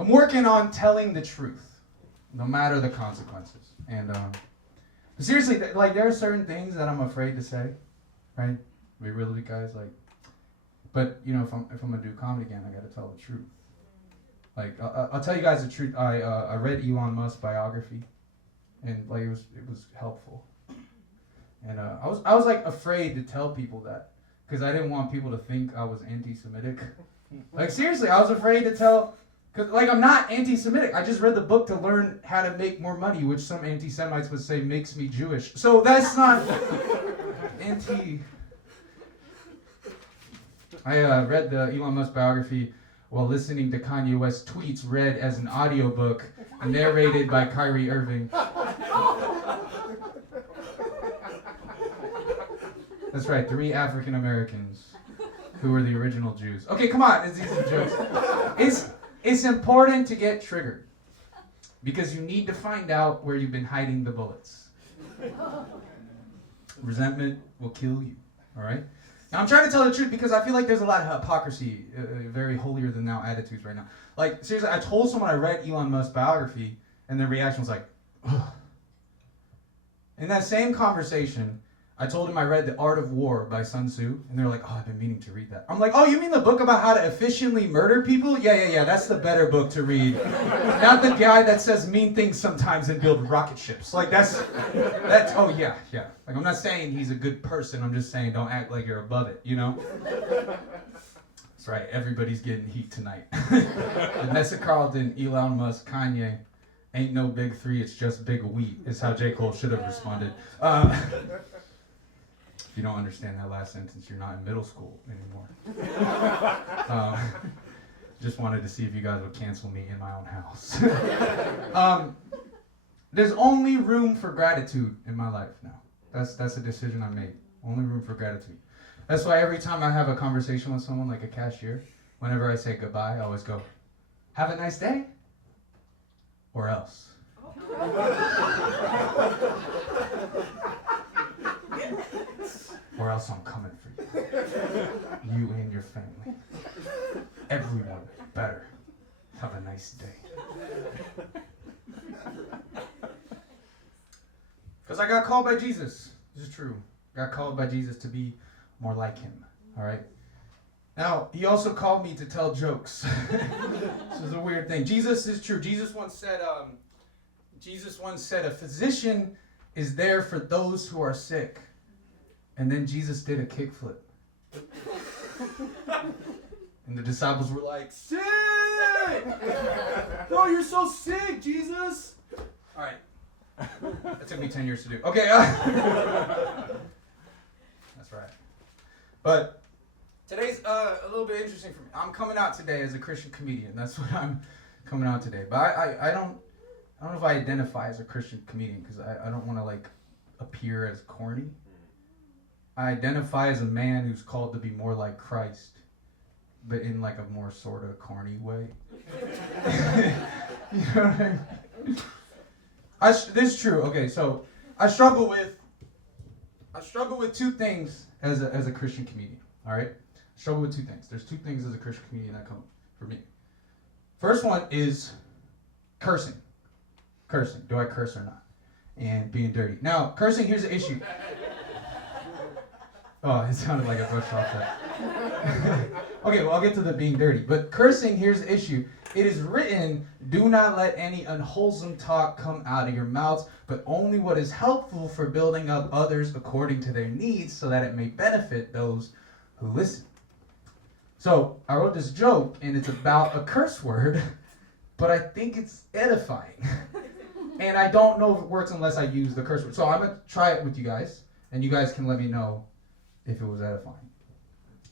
I'm working on telling the truth, no matter the consequences. And seriously, like there are certain things that I'm afraid to say, right? We really, guys, like. But you know, if I'm gonna do comedy again, I gotta tell the truth. Like I'll tell you guys the truth. I read Elon Musk's biography, and like it was helpful. And I was like afraid to tell people that because I didn't want people to think I was anti-Semitic. Like seriously, I was afraid to tell. Cause like I'm not anti-Semitic. I just read the book to learn how to make more money, which some anti-Semites would say makes me Jewish. So that's not anti. I read the Elon Musk biography while listening to Kanye West tweets read as an audiobook narrated by Kyrie Irving. That's right, 3 African Americans who were the original Jews. Okay, come on, it's easy jokes. It's important to get triggered because you need to find out where you've been hiding the bullets. Resentment will kill you, all right? Now, I'm trying to tell the truth because I feel like there's a lot of hypocrisy, very holier-than-thou attitudes right now. Like, seriously, I told someone I read Elon Musk's biography, and their reaction was like, ugh. In that same conversation, I told him I read The Art of War by Sun Tzu, and they're like, oh, I've been meaning to read that. I'm like, oh, you mean the book about how to efficiently murder people? Yeah, that's the better book to read. Not the guy that says mean things sometimes and build rocket ships. Like, that's, oh, yeah. Like, I'm not saying he's a good person, I'm just saying don't act like you're above it, you know? That's right, everybody's getting heat tonight. Vanessa Carlton, Elon Musk, Kanye, ain't no big 3, it's just big wheat, is how J. Cole should have responded. If you don't understand that last sentence, you're not in middle school anymore. Just wanted to see if you guys would cancel me in my own house. There's only room for gratitude in my life now. That's a decision I made. Only room for gratitude. That's why every time I have a conversation with someone like a cashier, whenever I say goodbye, I always go, have a nice day, or else. Or else I'm coming for you. You and your family. Everyone better have a nice day. Because I got called by Jesus. This is true. I got called by Jesus to be more like him. All right? Now, he also called me to tell jokes. This is a weird thing. Jesus is true. Jesus once said, a physician is there for those who are sick. And then Jesus did a kickflip. And the disciples were like, sick! No, you're so sick, Jesus! All right. That took me 10 years to do. Okay. That's right. But today's a little bit interesting for me. I'm coming out today as a Christian comedian. That's what I'm coming out today. But I don't know if I identify as a Christian comedian because I don't want to like appear as corny. I identify as a man who's called to be more like Christ, but in like a more sort of corny way. You know what I mean? This is true. Okay, so I struggle with 2 things as a Christian comedian. All right, I struggle with 2 things. There's 2 things as a Christian comedian that come for me. First one is cursing. Cursing. Do I curse or not? And being dirty. Now, cursing. Here's the issue. Oh, it sounded like I brushed off that. Okay, well, I'll get to the being dirty. But cursing, here's the issue. It is written, do not let any unwholesome talk come out of your mouths, but only what is helpful for building up others according to their needs, so that it may benefit those who listen. So, I wrote this joke, and it's about a curse word, but I think it's edifying. And I don't know if it works unless I use the curse word. So I'm going to try it with you guys, and you guys can let me know if it was edifying.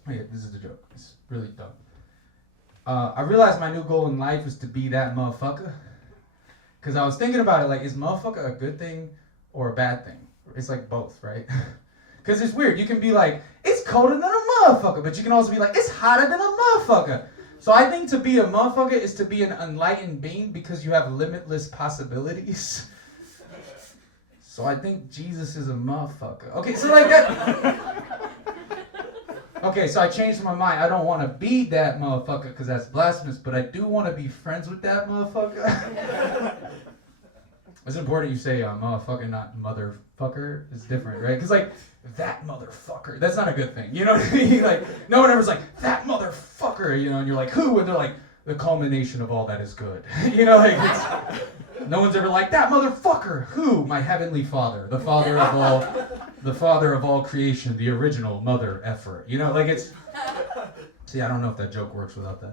Okay, this is the joke. It's really dumb. I realized my new goal in life is to be that motherfucker. Because I was thinking about it, like, is motherfucker a good thing or a bad thing? It's like both, right? Because it's weird. You can be like, it's colder than a motherfucker. But you can also be like, it's hotter than a motherfucker. So I think to be a motherfucker is to be an enlightened being because you have limitless possibilities. So I think Jesus is a motherfucker. Okay, so like that... Okay, so I changed my mind. I don't want to be that motherfucker because that's blasphemous, but I do want to be friends with that motherfucker. It's important you say motherfucker, not motherfucker. It's different, right? Because, like, that motherfucker, that's not a good thing. You know what I mean? Like, no one ever's like, that motherfucker, you know, and you're like, who? And they're like, the culmination of all that is good. You know, like, no one's ever like, that motherfucker. Who? My heavenly father, the father of all creation, the original mother effer. You know, like, it's, see, I don't know if that joke works without the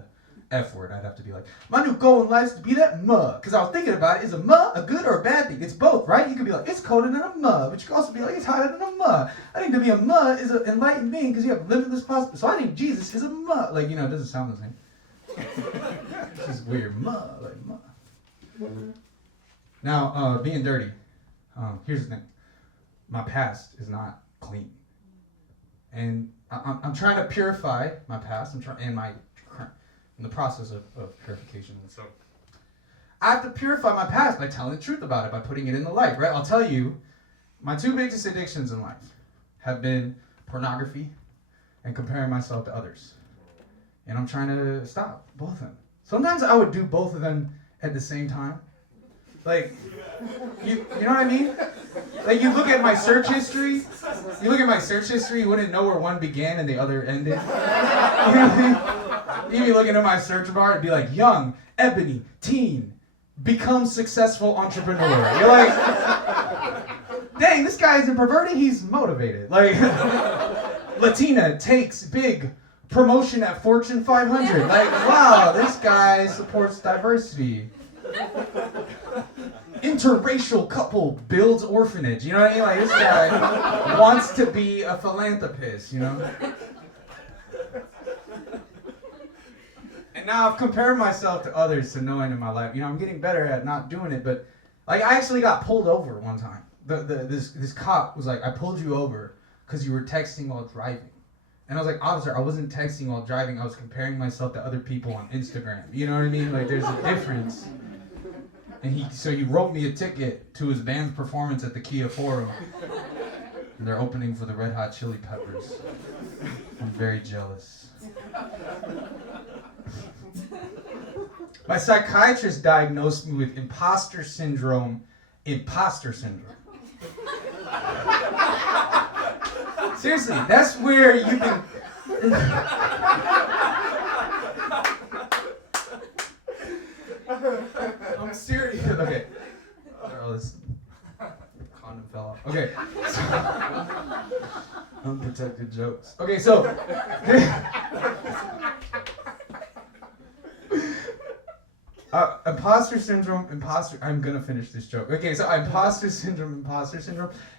F word. I'd have to be like, my new goal in life is to be that muh. Because I was thinking about it, is a muh a good or a bad thing? It's both, right? You could be like, it's colder than a muh, but you could also be like, it's hotter than a muh. I think to be a muh is an enlightened being because you have limitless possibility. So I think Jesus is a muh. Like, you know, it doesn't sound the same. It's just weird. Muh, like muh. Now, being dirty. Here's the thing. My past is not clean. And I'm trying to purify my past. In the process of purification. And so I have to purify my past by telling the truth about it, by putting it in the light, right? I'll tell you, my two biggest addictions in life have been pornography and comparing myself to others. And I'm trying to stop both of them. Sometimes I would do both of them at the same time. Like, you know what I mean? Like, you look at my search history, you wouldn't know where one began and the other ended. You know what I mean? You'd be looking at my search bar and be like, young, ebony, teen, become successful entrepreneur. You're like, dang, this guy isn't perverted, he's motivated. Like, Latina takes big promotion at Fortune 500. Like, wow, this guy supports diversity. Interracial couple builds orphanage. You know what I mean? Like, this guy wants to be a philanthropist, you know? And now I've compared myself to others to knowing in my life. You know, I'm getting better at not doing it, but like I actually got pulled over one time. This cop was like, I pulled you over because you were texting while driving. And I was like, officer, I wasn't texting while driving. I was comparing myself to other people on Instagram. You know what I mean? Like, there's a difference. And so he wrote me a ticket to his band's performance at the Kia Forum. And they're opening for the Red Hot Chili Peppers. I'm very jealous. My psychiatrist diagnosed me with imposter syndrome. Seriously, that's where you can... I'm serious. Okay. Oh, this condom fell off. Okay. Unprotected jokes. Okay, so... imposter syndrome, I'm gonna finish this joke. Okay, so imposter syndrome.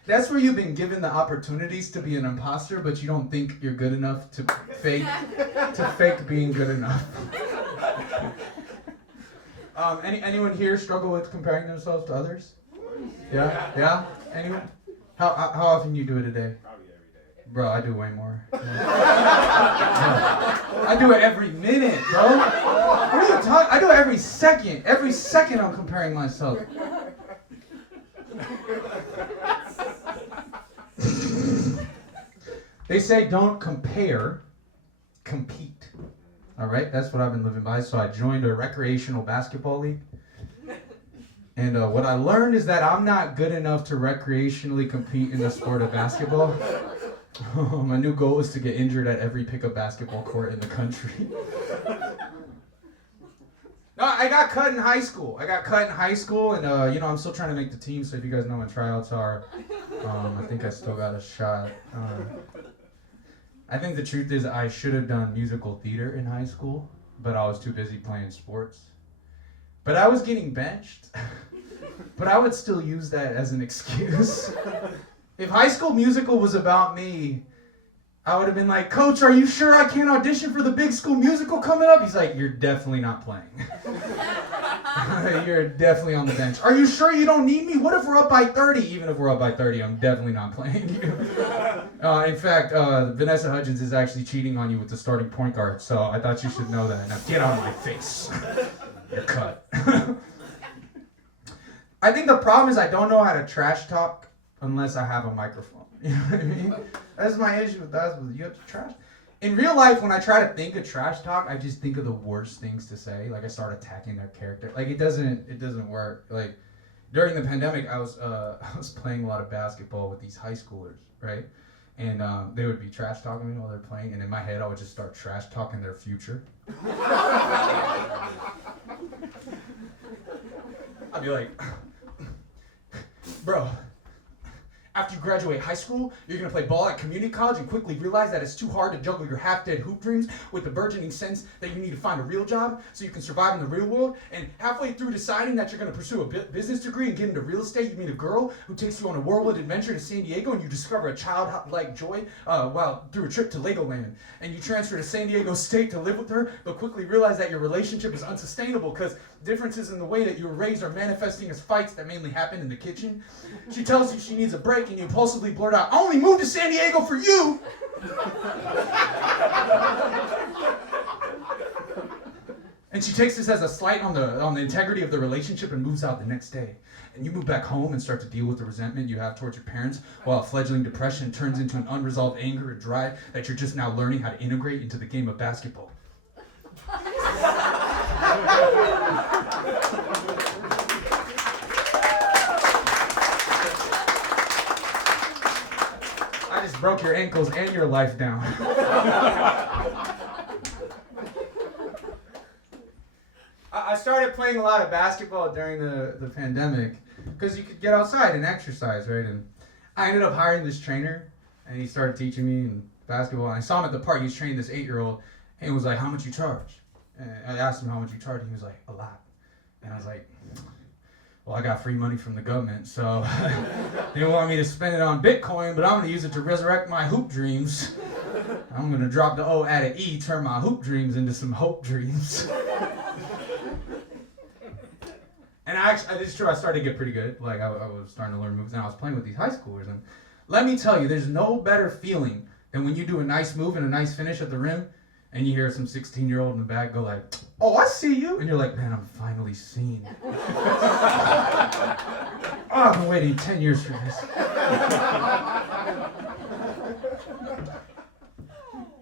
That's where you've been given the opportunities to be an imposter, but you don't think you're good enough to fake being good enough. Anyone here struggle with comparing themselves to others? Yeah? Anyone? How often you do it a day? Probably every day. Bro, I do way more. I do it every minute, bro. What are you talking? I do it every second. Every second I'm comparing myself. They say don't compare, compete. All right, that's what I've been living by. So I joined a recreational basketball league. And what I learned is that I'm not good enough to recreationally compete in the sport of basketball. My new goal is to get injured at every pickup basketball court in the country. No, I got cut in high school. And I'm still trying to make the team. So if you guys know when tryouts are, I think I still got a shot. I think the truth is I should have done musical theater in high school, but I was too busy playing sports. But I was getting benched. But I would still use that as an excuse. If High School Musical was about me, I would have been like, Coach, are you sure I can't audition for the Big School Musical coming up? He's like, you're definitely not playing. You're definitely on the bench. Are you sure you don't need me? What if we're up by 30? Even if we're up by 30, I'm definitely not playing you. In fact, Vanessa Hudgens is actually cheating on you with the starting point guard, so I thought you should know that. Now get out of my face. You're cut. I think the problem is I don't know how to trash talk unless I have a microphone. You know what I mean? That's my issue with that. You have to trash. in real life, when I try to think of trash talk, I just think of the worst things to say. Like I start attacking their character. Like it doesn't work. Like during the pandemic, I was playing a lot of basketball with these high schoolers, right? And they would be trash talking me while they're playing, and in my head, I would just start trash talking their future. I'd be like, bro, after you graduate high school, you're going to play ball at community college and quickly realize that it's too hard to juggle your half-dead hoop dreams with the burgeoning sense that you need to find a real job so you can survive in the real world. And halfway through deciding that you're going to pursue a business degree and get into real estate, you meet a girl who takes you on a whirlwind adventure to San Diego, and you discover a childlike joy through a trip to Legoland. And you transfer to San Diego State to live with her, but quickly realize that your relationship is unsustainable because differences in the way that you were raised are manifesting as fights that mainly happen in the kitchen. She tells you she needs a break, and you impulsively blurt out, "I only moved to San Diego for you!" And she takes this as a slight on the integrity of the relationship and moves out the next day. And you move back home and start to deal with the resentment you have towards your parents, while fledgling depression turns into an unresolved anger and drive that you're just now learning how to integrate into the game of basketball. I just broke your ankles and your life down. I started playing a lot of basketball during the pandemic because you could get outside and exercise, right? And I ended up hiring this trainer, and he started teaching me in basketball. And I saw him at the park. He was training this 8-year-old, and he was like, "How much you charge?" And I asked him how much he charged, and he was like, "A lot." And I was like, "Well, I got free money from the government, so they want me to spend it on Bitcoin, but I'm going to use it to resurrect my hoop dreams. I'm going to drop the O, add an E, turn my hoop dreams into some hope dreams." And it's true, I started to get pretty good. Like, I was starting to learn moves, and I was playing with these high schoolers. And let me tell you, there's no better feeling than when you do a nice move and a nice finish at the rim, and you hear some 16-year-old in the back go like, "Oh, I see you." And you're like, "Man, I'm finally seen." Oh, I've been waiting 10 years for this.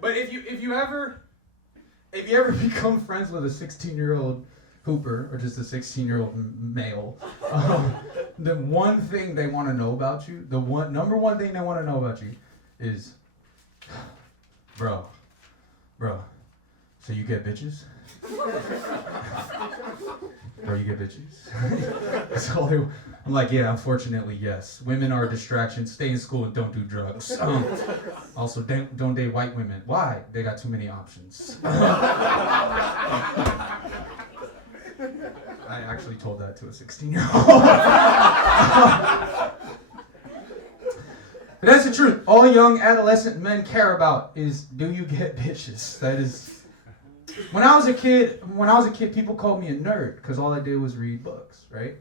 But if you ever become friends with a 16-year-old hooper, or just a 16-year-old male, the one thing they want to know about you, number one thing they want to know about you is, bro, so you get bitches? Bro, you get bitches? So I'm like, yeah, unfortunately, yes. Women are a distraction. Stay in school and don't do drugs. Also, don't date white women. Why? They got too many options. I actually told that to a 16-year-old. But that's the truth. All young adolescent men care about is, do you get bitches? That is. When I was a kid, people called me a nerd because all I did was read books, right?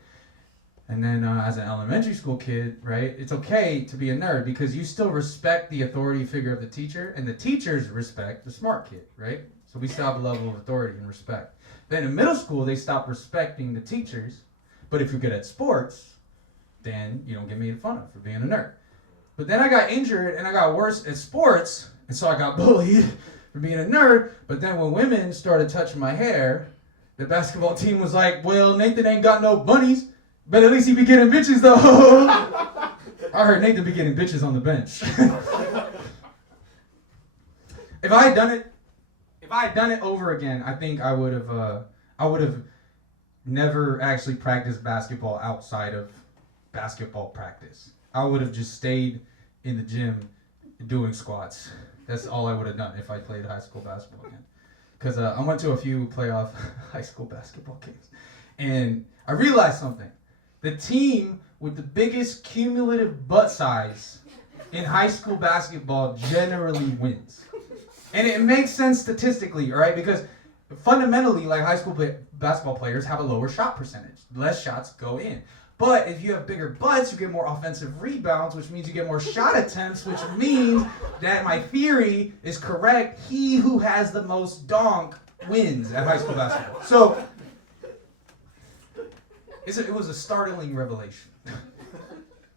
And then as an elementary school kid, right, it's okay to be a nerd because you still respect the authority figure of the teacher, and the teachers respect the smart kid, right? So we still have a level of authority and respect. Then in middle school, they stopped respecting the teachers, but if you're good at sports, then you don't get made fun of for being a nerd. But then I got injured and I got worse at sports, and so I got bullied for being a nerd. But then when women started touching my hair, the basketball team was like, "Well, Nathan ain't got no bunnies, but at least he be getting bitches though." I heard Nathan be getting bitches on the bench. If I had done it over again, I think I would have never actually practiced basketball outside of basketball practice. I would have just stayed in the gym doing squats. That's all I would have done if I played high school basketball again. Because I went to a few playoff high school basketball games, and I realized something. The team with the biggest cumulative butt size in high school basketball generally wins. And it makes sense statistically, right? Because fundamentally, like, high school basketball players have a lower shot percentage. Less shots go in. But if you have bigger butts, you get more offensive rebounds, which means you get more shot attempts, which means that my theory is correct. He who has the most donk wins at high school basketball. So it was a startling revelation.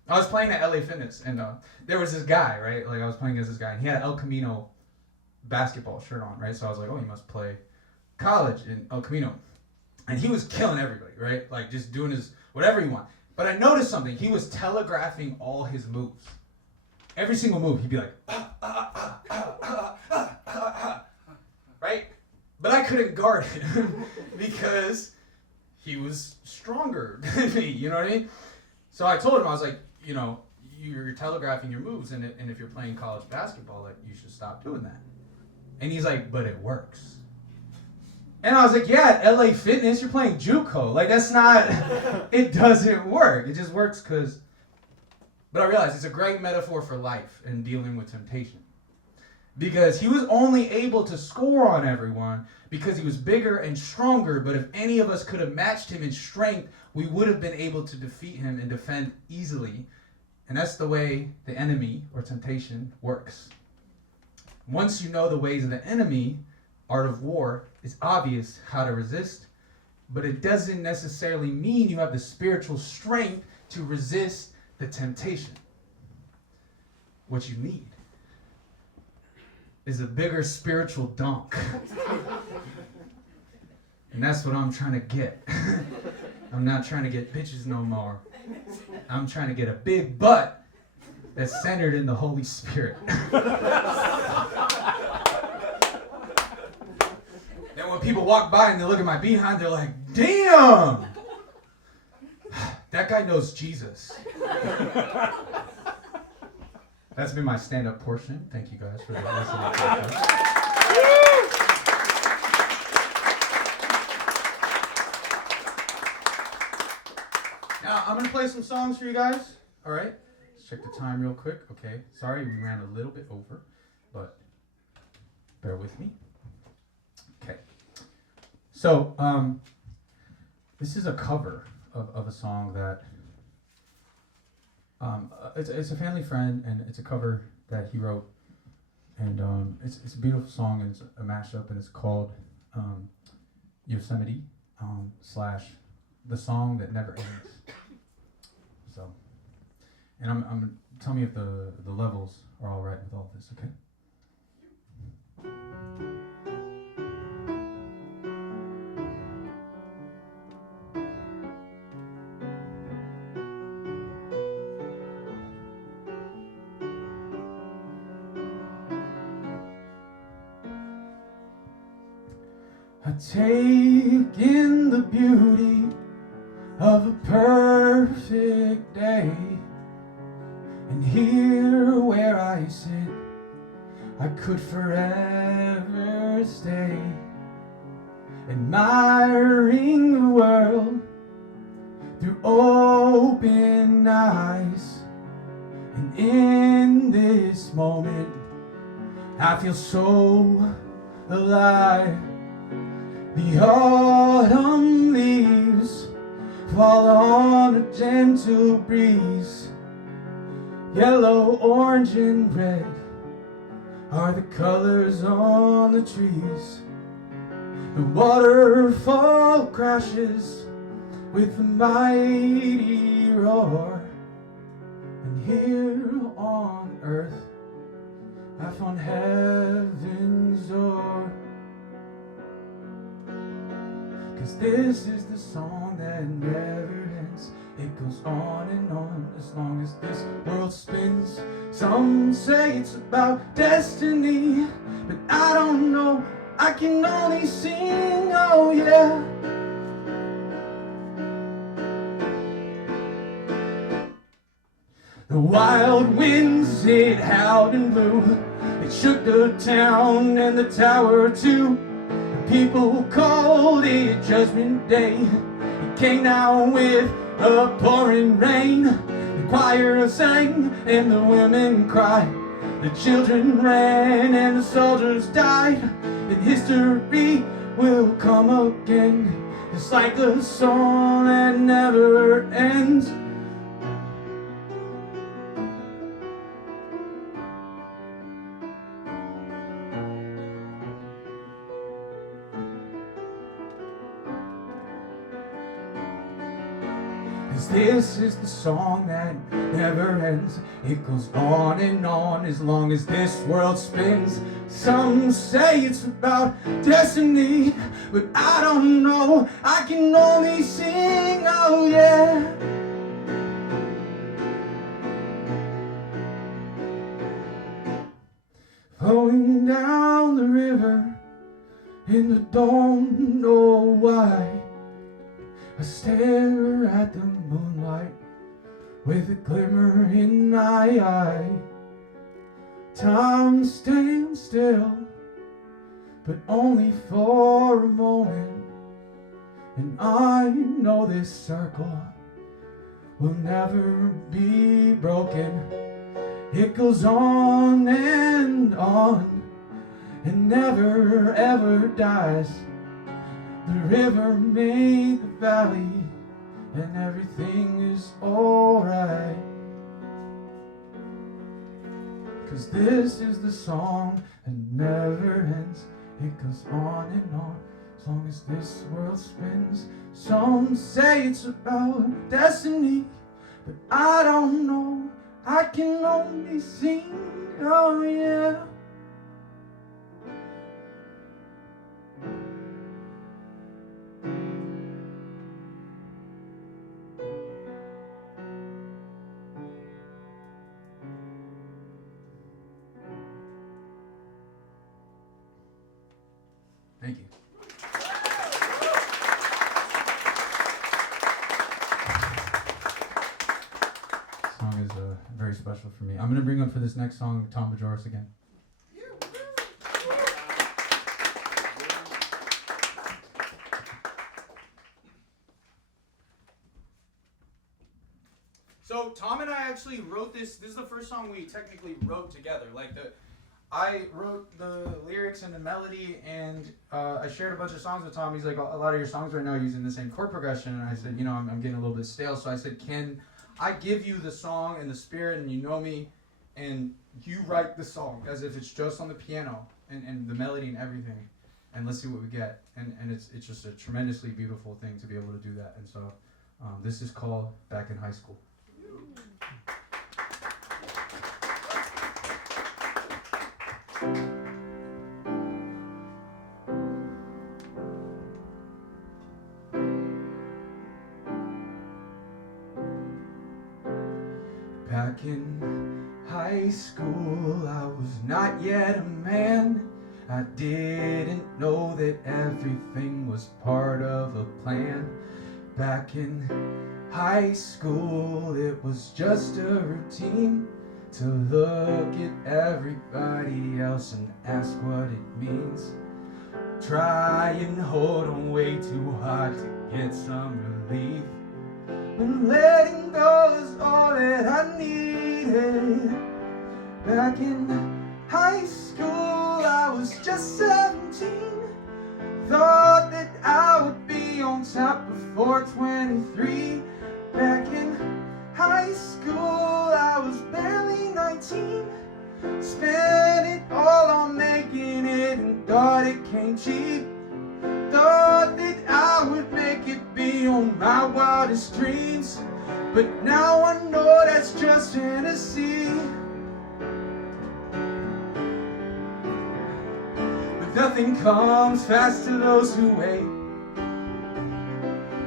I was playing at LA Fitness, and there was this guy, right? Like, I was playing against this guy, and he had an El Camino basketball shirt on, right? So I was like, oh, he must play college in El Camino. And he was killing everybody, right? Like just doing his whatever he wanted. But I noticed something. He was telegraphing all his moves. Every single move, he'd be like, right? But I couldn't guard him because he was stronger than me, you know what I mean? So I told him, I was like, you know, you're telegraphing your moves, and if you're playing college basketball, like, you should stop doing that. And he's like, but it works. And I was like, yeah, at LA Fitness, you're playing JUCO. Like, that's not, it doesn't work. It just works because, but I realized it's a great metaphor for life and dealing with temptation. Because he was only able to score on everyone because he was bigger and stronger, but if any of us could have matched him in strength, we would have been able to defeat him and defend easily. And that's the way the enemy, or temptation, works. Once you know the ways of the enemy, art of war, it's obvious how to resist, but it doesn't necessarily mean you have the spiritual strength to resist the temptation. What you need is a bigger spiritual donk. And that's what I'm trying to get. I'm not trying to get bitches no more. I'm trying to get a big butt that's centered in the Holy Spirit. Then when people walk by and they look at my behind, they're like, damn! That guy knows Jesus. That's been my stand-up portion. Thank you guys for listening. Now, I'm going to play some songs for you guys. All right? Let's check the time real quick. Okay. Sorry, we ran a little bit over, but bear with me. Okay. So, this is a cover of a song that it's a family friend, and it's a cover that he wrote, and it's a beautiful song, and it's a mashup, and it's called Yosemite / the song that never ends. So, and I'm tell me if the levels are all right with all this, okay? I take in the beauty of a perfect day, and here where I sit, I could forever stay, admiring the world through open eyes. And in this moment, I feel so alive. The autumn leaves fall on a gentle breeze. Yellow, orange, and red are the colors on the trees. The waterfall crashes with a mighty roar. And here on earth I found heaven's door. 'Cause this is the song that never ends. It goes on and on as long as this world spins. Some say it's about destiny, but I don't know, I can only sing, oh yeah. The wild winds, it howled and blew. It shook the town and the tower too. The people called it Judgment Day. It came down with a pouring rain. The choir sang and the women cried. The children ran and the soldiers died. And history will come again, just like the song that never ends. 'Cause this is the song that never ends. It goes on and on as long as this world spins. Some say it's about destiny, but I don't know. I can only sing, oh yeah. Flowing down the river, and I don't know why. I stare at the moonlight with a glimmer in my eye. Time stands still, but only for a moment. And I know this circle will never be broken. It goes on and never ever dies. The river made the valley, and everything is alright. 'Cause this is the song that never ends. It goes on and on as long as this world spins. Some say it's about destiny, but I don't know. I can only sing, oh yeah. Thank you. This song is very special for me. I'm going to bring up for this next song Tom Bajoris again. So Tom and I actually wrote this. This is the first song we technically wrote together. I wrote the lyrics and the melody, and I shared a bunch of songs with Tom. He's like, a lot of your songs right now are using the same chord progression. And I said, I'm getting a little bit stale. So I said, can I give you the song and the spirit, and you know me, and you write the song as if it's just on the piano and the melody and everything, and let's see what we get. And it's just a tremendously beautiful thing to be able to do that. And so this is called Back in High School. Back in high school, I was not yet a man. I didn't know that everything was part of a plan. Back in high school, it was just a routine to look at everybody else and ask what it means. Try and hold on way too hard to get some relief. When letting go is all that I needed. Back in high school, I was just 17. Thought that I would be on top before 23. Back in high school, I was barely 19. Spent it all on making it and thought it came cheap. Thought that I would make it beyond my wildest dreams. But now I know that's just fantasy. But nothing comes fast to those who wait.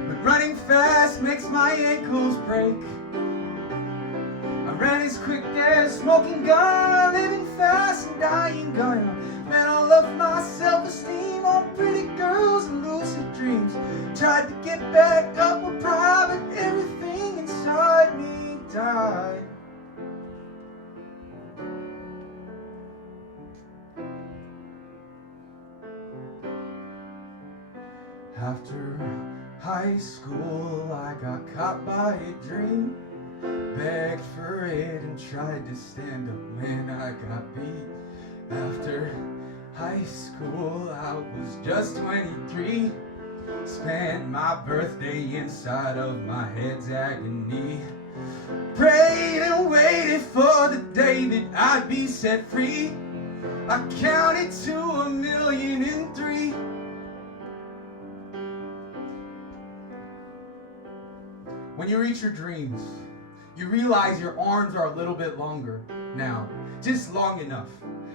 But running fast makes my ankles break. I ran as quick as smoking gun, living fast and dying young. Man, I love my self-esteem on pretty girls and lucid dreams. Tried to get back up with pride, but everything inside me died. After high school, I got caught by a dream. Begged for it and tried to stand up when I got beat. After high school, I was just 23. Spent my birthday inside of my head's agony. Prayed and waited for the day that I'd be set free. I counted to 1,000,003. When you reach your dreams, you realize your arms are a little bit longer now, just long enough.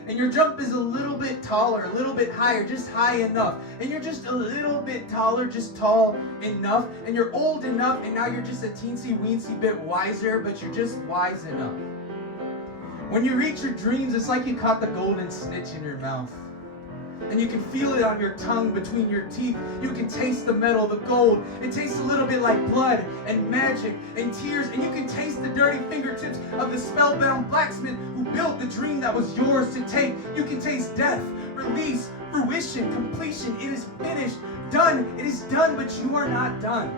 And your jump is a little bit taller, a little bit higher, just high enough. And you're just a little bit taller, just tall enough. And you're old enough, and now you're just a teensy-weensy bit wiser, but you're just wise enough. When you reach your dreams, it's like you caught the golden snitch in your mouth. And you can feel it on your tongue, between your teeth. You can taste the metal, the gold. It tastes a little bit like blood and magic and tears. And you can taste the dirty fingertips of the spellbound blacksmith who built the dream that was yours to take. You can taste death, release, fruition, completion. It is finished, done. It is done, but you are not done.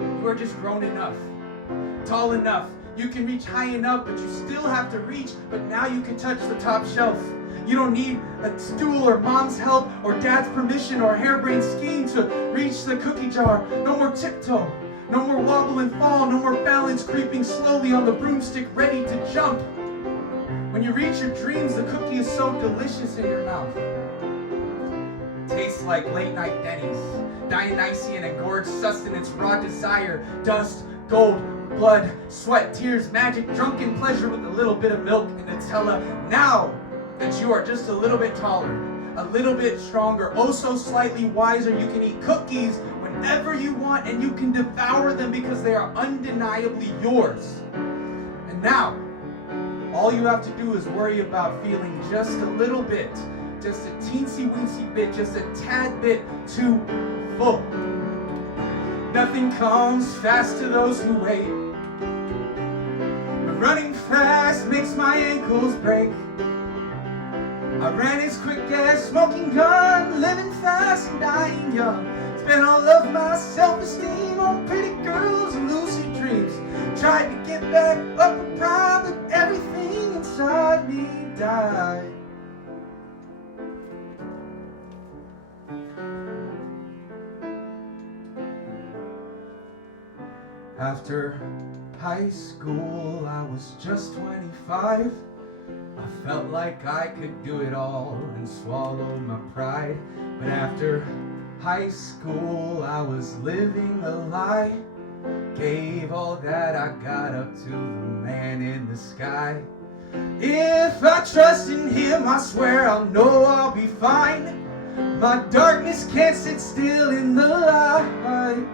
You are just grown enough, tall enough. You can reach high enough, but you still have to reach. But now you can touch the top shelf. You don't need a stool or mom's help or dad's permission or a harebrained scheme to reach the cookie jar. No more tiptoe, no more wobble and fall, no more balance creeping slowly on the broomstick ready to jump. When you reach your dreams, the cookie is so delicious in your mouth. It tastes like late night Denny's, Dionysian and gorge sustenance, raw desire, dust, gold, blood, sweat, tears, magic, drunken pleasure with a little bit of milk and Nutella. Now that you are just a little bit taller, a little bit stronger, oh so slightly wiser, you can eat cookies whenever you want and you can devour them because they are undeniably yours. And now, all you have to do is worry about feeling just a little bit, just a teensy-weensy bit, just a tad bit too full. Nothing comes fast to those who wait. But running fast makes my ankles break. I ran as quick as smoking gun, living fast and dying young. Spent all of my self-esteem on pretty girls and lucid dreams. Tried to get back up with pride, but everything inside me died. After high school, I was just 25. I felt like I could do it all and swallow my pride. But after high school, I was living a lie. Gave all that I got up to the man in the sky. If I trust in him, I swear I'll know I'll be fine. My darkness can't sit still in the light.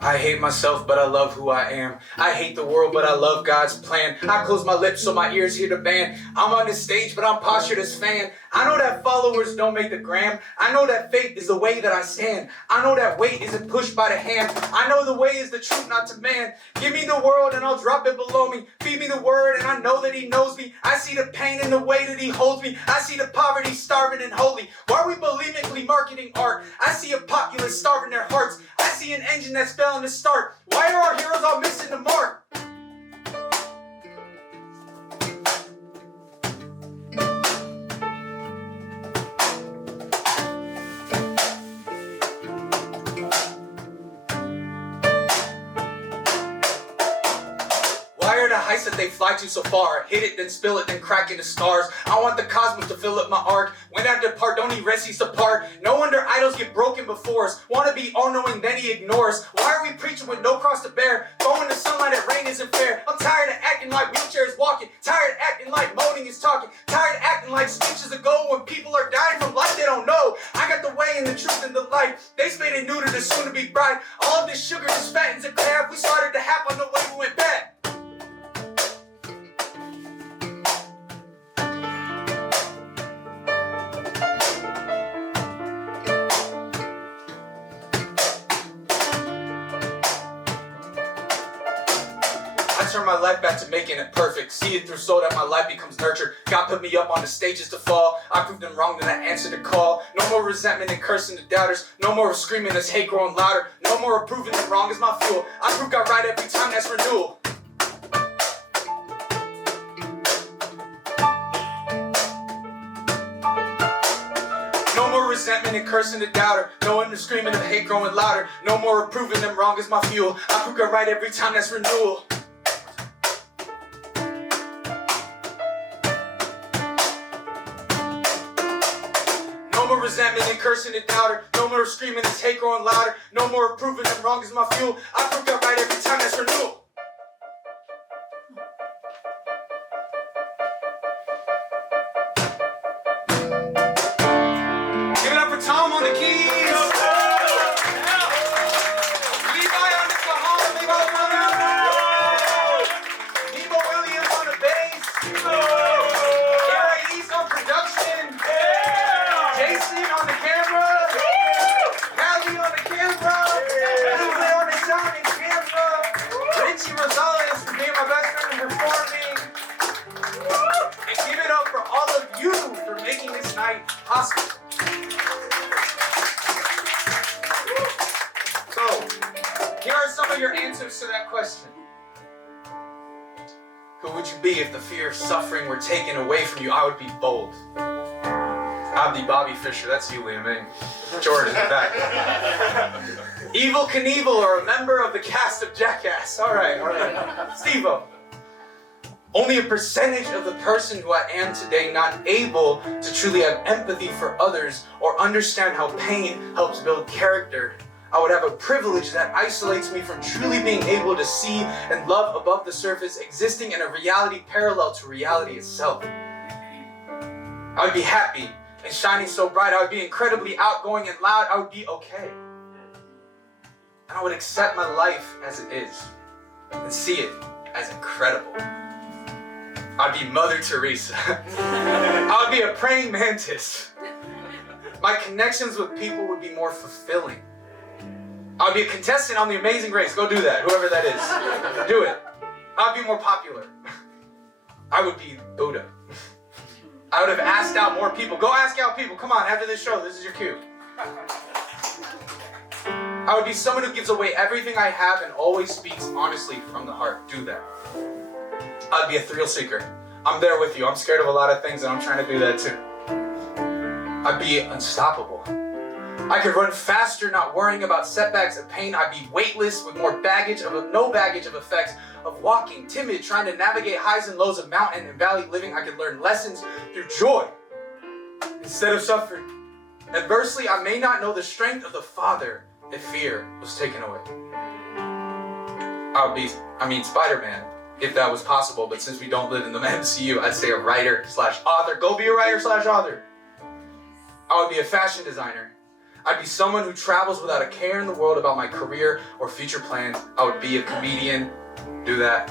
I hate myself, but I love who I am. I hate the world, but I love God's plan. I close my lips so my ears hear the band. I'm on the stage, but I'm postured as fan. I know that followers don't make the gram. I know that faith is the way that I stand. I know that weight isn't pushed by the hand. I know the way is the truth, not to man. Give me the world and I'll drop it below me. Feed me the word and I know that he knows me. I see the pain in the way that he holds me. I see the poverty starving and holy. Why are we bulimically marketing art? I see a populace starving their hearts. I see an engine that's failing to start. Why are our heroes all missing the mark? Heights that they fly to so far. Hit it, then spill it, then crack into stars. I want the cosmos to fill up my arc. When I depart, don't he rest, he's apart. No wonder idols get broken before us. Wanna be all-knowing, then he ignores. Why are we preaching with no cross to bear? Going to sunlight at rain isn't fair. I'm tired of acting like wheelchairs walking. Tired of acting like moaning is talking. Tired of acting like stitches ago when people are dying from life they don't know. I got the way and the truth and the light. They spayed and neutered the soon to be bride. All of this sugar just fattens a calf. We started the half on the way we went back. Turn my life back to making it perfect. See it through so that my life becomes nurtured. God put me up on the stages to fall. I proved them wrong, then I answered the call. No No more resentment and cursing the doubters. No more screaming as hate growing louder. No more approving that wrong is my fuel. I prove God right every time, that's renewal. No more resentment and cursing the doubter. No more screaming of hate growing louder. No more approving them wrong is my fuel. I prove God right every time, that's renewal. No more resentment and cursing the doubter. No more screaming this hate growing louder. No more approving them wrong is my fuel. I prove God right every time, that's renewal. Give it up for Tom on the keys. Levi on the cajon. Levi on the Nemo Williams on the bass. Gary East on production. Jason on the camera. Callie on the camera. Lupe on the sound and camera. Richie Rosales for being my best friend and performing. And give it up for all of you for making this night possible. So, here are some of your answers to that question. Who would you be if the fear of suffering were taken away from you? I would be bold. I'd be Bobby Fischer. That's you, Liam. Eh? Jordan in the back. Evil Knievel or a member of the cast of Jackass. All right. Steve-O. Only a percentage of the person who I am today not able to truly have empathy for others or understand how pain helps build character. I would have a privilege that isolates me from truly being able to see and love above the surface, existing in a reality parallel to reality itself. I would be happy and shining so bright. I would be incredibly outgoing and loud. I would be okay. And I would accept my life as it is and see it as incredible. I'd be Mother Teresa. I would be a praying mantis. My connections with people would be more fulfilling. I would be a contestant on The Amazing Race. Go do that, whoever that is. Do it. I would be more popular. I would be Buddha. I would have asked out more people. Go ask out people. Come on, after this show, this is your cue. I would be someone who gives away everything I have and always speaks honestly from the heart. Do that. I'd be a thrill seeker. I'm there with you. I'm scared of a lot of things and I'm trying to do that too. I'd be unstoppable. I could run faster, not worrying about setbacks and pain. I'd be weightless with no baggage of effects of walking, timid, trying to navigate highs and lows of mountain and valley living. I could learn lessons through joy instead of suffering. Adversely, I may not know the strength of the Father if fear was taken away. Spider-Man, if that was possible, but since we don't live in the MCU, I'd say a writer/author. Go be a writer/author. I would be a fashion designer. I'd be someone who travels without a care in the world about my career or future plans. I would be a comedian. Do that.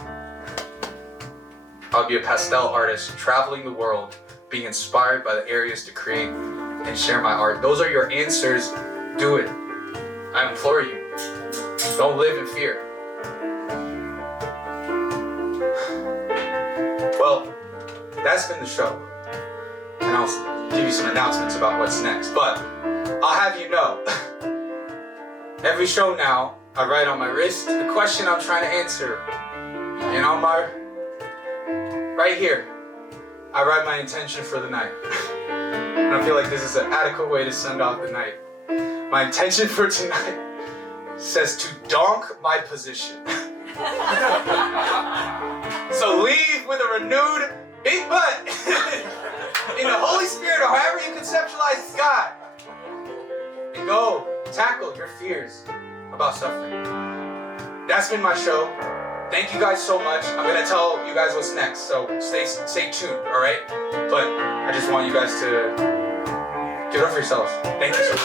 I would be a pastel artist, traveling the world, being inspired by the areas to create and share my art. Those are your answers. Do it. I implore you. Don't live in fear. Well, that's been the show. And I'll give you some announcements about what's next. But I'll have you know, every show now, I write on my wrist the question I'm trying to answer. And on right here, I write my intention for the night. And I feel like this is an adequate way to send off the night. My intention for tonight says to donk my position. So leave with a renewed big butt in the Holy Spirit or however you conceptualize God. And go tackle your fears about suffering. That's been my show. Thank you guys so much. I'm gonna tell you guys what's next, so stay tuned, all right? But I just want you guys to give it up for yourselves. Thank you so much.